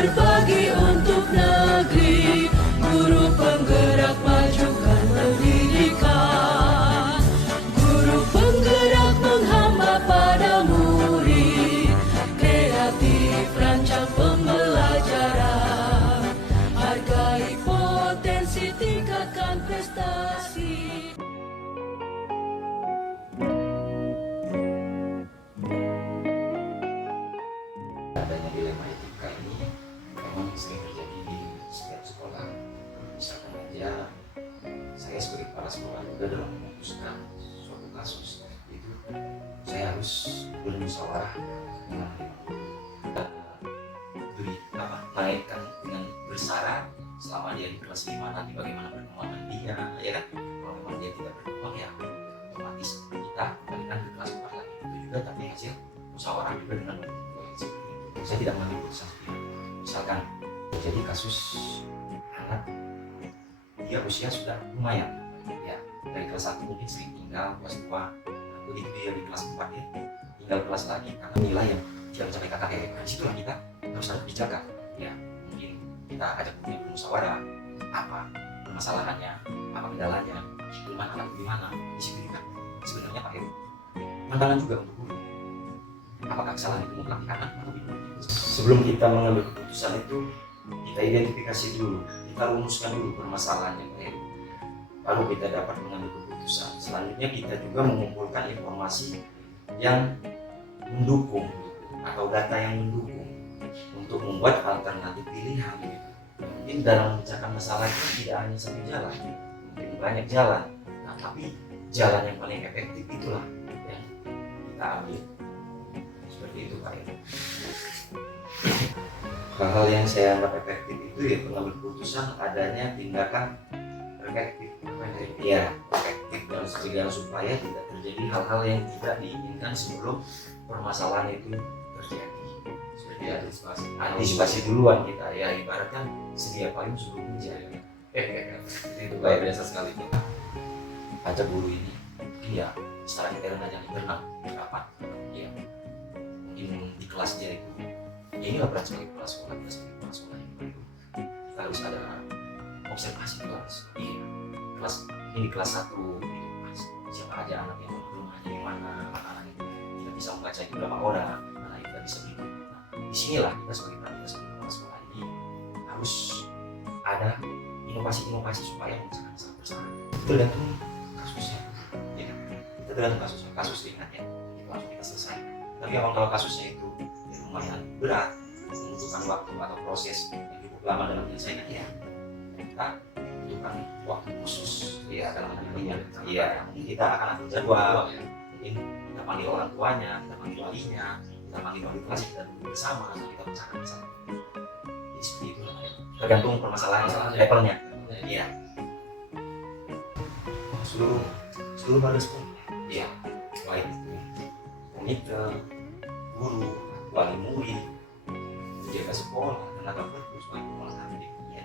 berbagi untuk negeri, guru penggerak majukan pendidikan, guru penggerak menghamba pada murid, kreatif rancang pembelajaran, hargai potensi, tingkatkan prestasi. Adanya dilema etika ini memang sering terjadi di setiap sekolah. Misalkan aja saya sebagai kepala sekolah juga dalam memutuskan suatu kasus itu saya harus bermusyawarah dengan naikkan dengan bersara selama dia di kelas 5 nanti bagaimana perkembangan dia, ya kan? Kalau memang dia tidak berkembang ya otomatis kita kembalikan ke kelas 4 lagi. Itu juga tapi hasil musyawarah juga dengan saya tidak mengambil keputusan sendiri. Misalkan terjadi kasus anak dia usia sudah lumayan ya, dari kelas 1 mungkin sering tinggal, kelas 2 begitu dia di kelas 4 ya tinggal kelas lagi karena nilai yang tidak mencapai KKM. Nah disitulah kita harus ada kebijakan ya, mungkin kita ajak bermusyawarah apa permasalahannya, apa kendalanya, kelemahan anak gimana. Di situ kita sebenarnya pakai pandangan juga untuk guru, apakah kesalahan itu mutlak di anak atau di guru. Sebelum kita mengambil keputusan itu, kita identifikasi dulu, kita rumuskan dulu permasalahannya. Lalu kita dapat mengambil keputusan. Selanjutnya kita juga mengumpulkan informasi yang mendukung atau data yang mendukung untuk membuat alternatif pilihan. Mungkin dalam memecahkan masalah itu tidak hanya satu jalan, mungkin banyak jalan. Nah, tapi jalan yang paling efektif itulah yang kita ambil. Seperti itu Pak. Hal-hal yang saya anggap efektif itu ya pengambil keputusan adanya tindakan efektif dan segala supaya tidak terjadi hal-hal yang tidak diinginkan sebelum permasalahan itu terjadi. Seperti antisipasi duluan kita ya, ibaratkan sedia payung sebelum hujan. Itu kayak biasa sekali kita ajak guru ini ya secara intern aja internal rapat ya, mungkin di kelas dia itu ya inilah berat sebagai kepala sekolah, kita sebagai kepala sekolah yang baru kita harus ada observasi kelas. Iya, kelas ini di kelas 1 gitu, siapa aja anak yang rumahnya di mana anak itu kita bisa membaca itu berapa orang, anak kita bisa begitu. Nah, disinilah kita sebagai kepala sekolah ini harus ada inovasi supaya mencegah masalah bersama. Tergantung kasusnya, ya. Kita tergantung kasus ringannya itu langsung kita selesai. Tapi kalau kasusnya itu lumayan berat, membutuhkan waktu atau proses yang cukup lama dalam menyelesaikan ya, kita butuhkan waktu khusus ya dalam hal ini ya. Mungkin kita akan atur jadwal ya, mungkin kita panggil orang tuanya, kita panggil walinya, kita panggil wali kelas, kita duduk bersama, kita pecahkan masalah. Jadi seperti itu tergantung permasalahan levelnya ya. Seluruh harus ya, baik itu komite, guru, wali murid, penjaga sekolah, tenaga perpus, ya.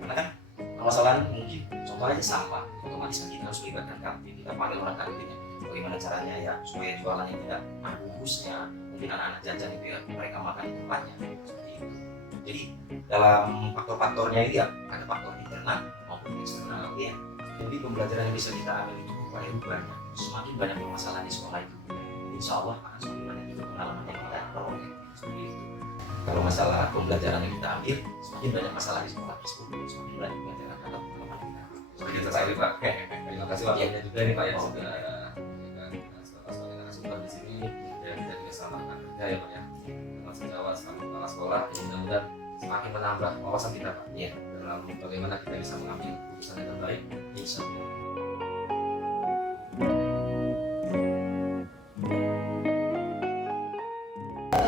Karena kan permasalahan mungkin contoh aja sampah, otomatis kita harus melibatkan kantin, kita panggil orang kantinnya, bagaimana caranya ya supaya jualannya tidak ada bungkusnya, mungkin anak-anak jajan itu ya mereka makan di tempatnya, seperti itu. Jadi dalam faktor-faktornya itu ya ada faktor internal maupun eksternal ya. Jadi pembelajaran yang bisa kita ambil itu banyak, semakin banyak permasalahan di sekolah itu, insya Allah akan semakin banyak juga pengalaman yang kita peroleh. Seperti itu. Kalau masalah pembelajaran yang kita ambil, semakin banyak masalah di sekolah tersebut, semakin banyak pembelajaran atau pengalaman kita. Seperti itu Pak. Terima kasih waktunya juga nih Pak ya sudah memberikan sebagai narasumber di sini dan kita juga selamatkan kerja ya Pak ya. Dengan sejawat selaku kepala sekolah, mudah-mudahan semakin menambah wawasan kita Pak. Iya. Dalam bagaimana kita bisa mengambil keputusan yang terbaik. Insya Allah.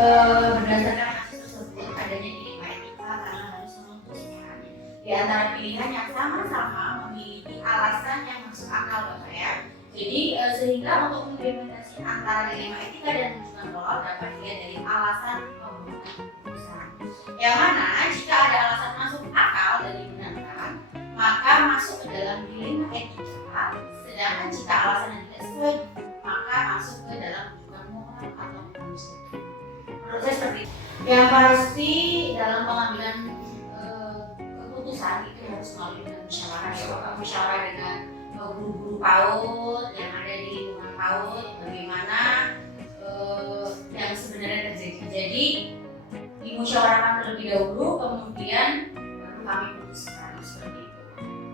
Berdasarkan kasus tersebut adanya dilema etika karena harus memutuskan di antara pilihan yang sama-sama memiliki alasan yang masuk akal Bapak ya. Jadi sehingga untuk mengimplementasi antara dilema etika dan rujukan moral dapat dilihat dari alasan pembuatan keputusan. Yang mana jika ada alasan masuk akal dan dibenarkan, maka masuk ke dalam dilema etika. Sedangkan jika alasan yang tidak sesuai, maka masuk ke dalam rujukan moral atau kemanusiaan. Menurut saya seperti itu. Yang pasti dalam pengambilan keputusan itu harus melalui dengan musyawarah ya, musyawarah dengan guru-guru PAUD yang ada di lingkungan PAUD, bagaimana yang sebenarnya terjadi. Jadi dimusyawarahkan terlebih dahulu, kemudian baru kami putuskan seperti itu.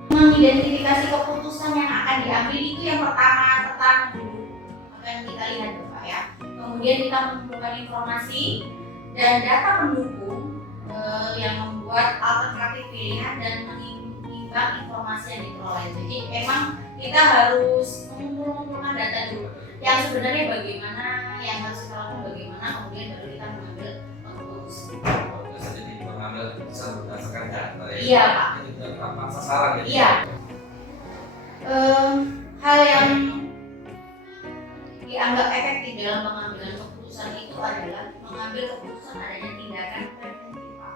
Mengidentifikasi keputusan yang akan diambil itu yang pertama tentang dulu apa yang kita lihat Bapak ya. Kemudian kita mengumpulkan informasi dan data pendukung yang membuat alternatif pilihan dan menimbang informasi yang diperoleh. Jadi memang kita harus mengumpulkan data dulu. Yang sebenarnya bagaimana, yang harus kita lakukan bagaimana, kemudian baru kita mengambil keputusan. Biasa jadi mengambil keputusan berdasarkan data ya. Iya Pak. Jadi tidak tepat sasaran ya. Iya. Hal yang dianggap efektif dalam pengambilan keputusan itu adalah mengambil keputusan adanya tindakan preventif, Pak.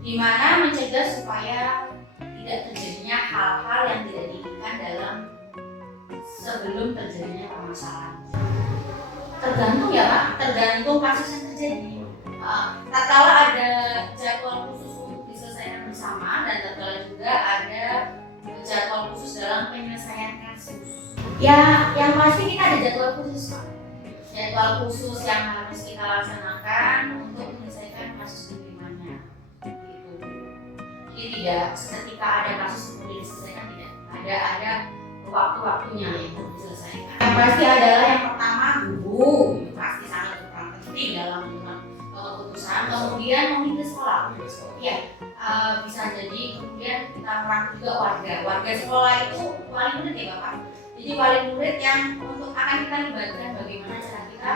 Di mana mencegah supaya tidak terjadinya hal-hal yang tidak diinginkan dalam sebelum terjadinya permasalahan. Tergantung ya Pak, tergantung kasus yang terjadi. Tatkala ada jadwal khusus untuk diselesaikan bersama dan tatkala juga ada jadwal khusus dalam penyelesaian kasus. Ya, yang pasti kita ada jadwal khusus Pak. Jadwal khusus yang harus kita laksanakan untuk menyelesaikan kasus pengirimannya. Gitu. Jadi tidak seketika ada kasus kemudian diselesaikan, tidak. Ada waktu-waktunya yang harus diselesaikan. Yang pasti adalah yang pertama guru, itu pasti sangat berperan penting dalam keputusan. Kemudian memimpin sekolah. Ya, bisa jadi kemudian kita merangkul juga warga sekolah itu wali murid ya Bapak. Jadi wali murid yang untuk akan kita libatkan bagaimana cara kita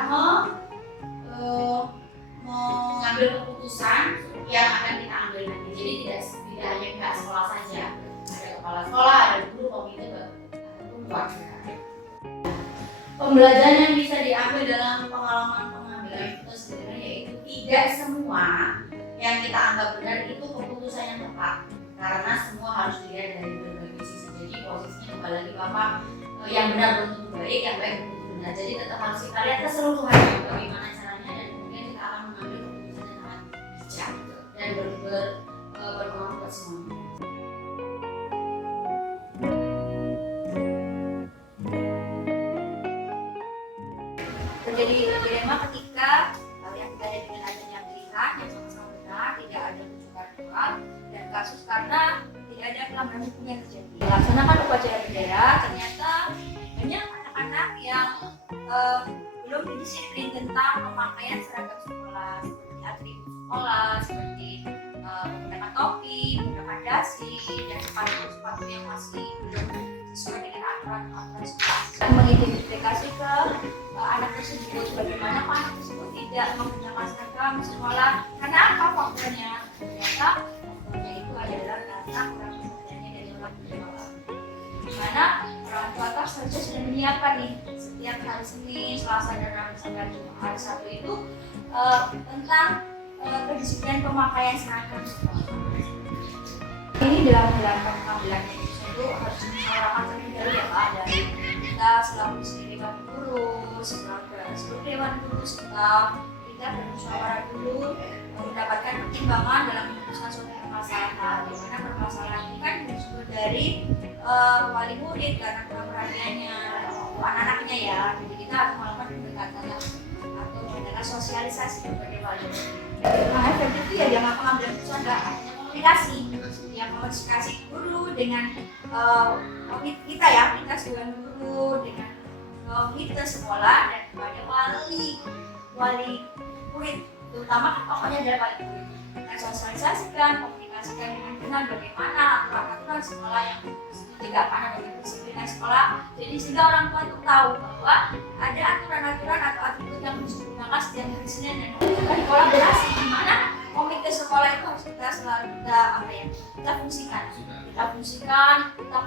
mengambil keputusan yang akan kita ambil nanti. Jadi tidak hanya pihak sekolah saja, ada kepala sekolah, ada guru, komite, ataupun warga. Pembelajaran yang bisa diambil dalam pengalaman pengambilan itu sebenarnya yaitu tidak semua yang kita anggap benar itu keputusan yang tepat, karena semua harus dilihat dari berbagai sisi. Jadi posisinya kembali lagi Bapak, yang benar belum tentu baik, yang baik belum tentu benar. Jadi tetap harus kita lihat keseluruhannya bagaimana caranya, dan kemudian kita akan mengambil keputusan yang sangat bijak dan berpengaruh buat semuanya. Terjadi dilema ketika yang kita lihat dengan adanya pilihan yang sama-sama benar, tidak ada rujukan kuat dan kasus karena tidak ada pelanggaran hukum yang terjadi. Melaksanakan upacara bendera, ternyata banyak anak-anak yang belum didisiplin tentang pemakaian seragam sekolah, seperti atribut sekolah, seperti menggunakan topi, menggunakan dasi, dan sepatu yang masih belum sesuai dengan aturan sekolah. Mengidentifikasi ke anak tersebut, bagaimana anak tersebut tidak menggunakan seragam sekolah, karena apa faktornya? Ternyata faktornya itu adalah karena kurang kesadarannya dari orang tua. Dimana orang tua seharusnya sudah menyiapkan nih setiap hari Senin, Selasa, dan Rabu sampai hari Sabtu itu tentang kedisiplinan pemakaian seragam sekolah. Ini dalam pengambilan itu harus dimusyawarahkan terlebih dahulu ya Pak, dari kita selaku dewan guru, seluruh dewan guru, staf, kita bermusyawarah dulu, mendapatkan pertimbangan dalam memutuskan suatu permasalahan. Di mana permasalahan ini kan bersumber dari wali murid karena kurang perhatiannya anak-anaknya ya. Jadi kita harus melakukan pendekatan atau pendekatan sosialisasi kepada wali murid. Nah, efektif itu ya dalam pengambilan keputusan hanya komunikasi, yang komunikasi guru dengan kita ya, kita sebagai guru dengan kita sekolah dan kepada wali murid, terutama pokoknya adalah wali murid. Kita sosialisasikan, komunikasikan dengan benar bagaimana aturan sekolah yang ditegakkan dengan disiplin sekolah. Jadi sehingga orang tua itu tahu bahwa ada aturan-aturan atau atribut yang harus digunakan setiap hari Senin, dan juga dikolaborasi di mana komite sekolah itu harus kita selalu kita fungsikan, kita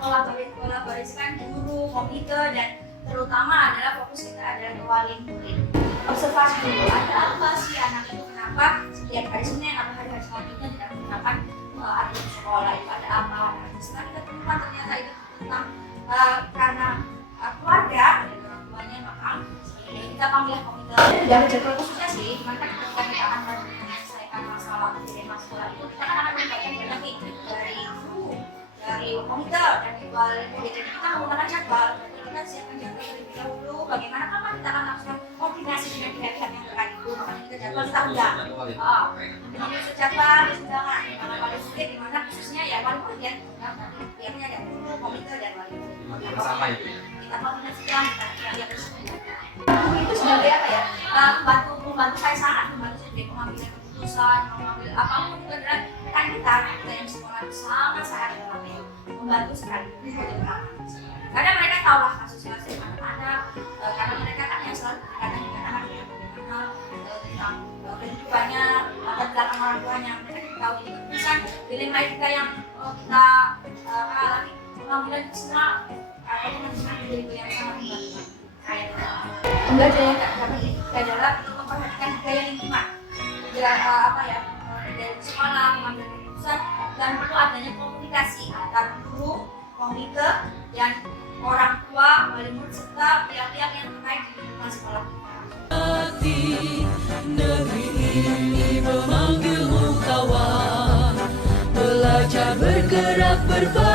kolaborasikan guru, komite, dan terutama adalah fokus kita adalah ke wali murid. Observasi dulu, ada apa sih anak itu, kenapa setiap hari Senin atau hari-hari selanjutnya tidak menggunakan atribut sekolah, itu ada apa? Nah, setelah kita temukan ternyata itu tentang karena keluarga dan orang tuanya, maka kita panggil komite. Tidak ada jadwal khususnya sih, maka kita akan melakukan sekolah itu kita kan akan mendapatkan banyak nih dari guru, dari komite dan wali murid. Jadi kita menggunakan jadwal. Kita siapkan jadwal terlebih dahulu. Bagaimana kapan kita akan lakukan koordinasi dengan pihak-pihak yang terkait itu. Makanya kita jadwal kita undang. Menyusun jadwal, undangan dengan wali murid di mana khususnya ya wali murid ya. Pihaknya ada guru, komite dan wali murid. Bersama itu ya. Kita koordinasikan dengan pihak tersebut. Itu sebagai apa ya? Membantu saya sangat membantu saya dari pengambilan keputusan, mengambil apapun itu adalah rekan kita yang sekolah itu sangat dalam membantu sekali karena mereka tahu lah kasus-kasus anak-anak karena mereka kan yang selalu berkaitan dengan anak-anak bagaimana tentang kehidupannya latar belakang orang tuanya mereka tahu jadi keputusan dilema kita yang kita alami pengambilan itu semua ataupun itu yang sangat membantu kayak enggak ada yang dapat adalah memperhatikan gaya lingkungan dari sekolah mengambil keputusan dan perlu adanya komunikasi antar guru, komite, dan orang tua, wali murid serta pihak-pihak yang terkait di lingkungan sekolah kita. Hati negeri ini memanggilmu kawan, belajar bergerak berbagi.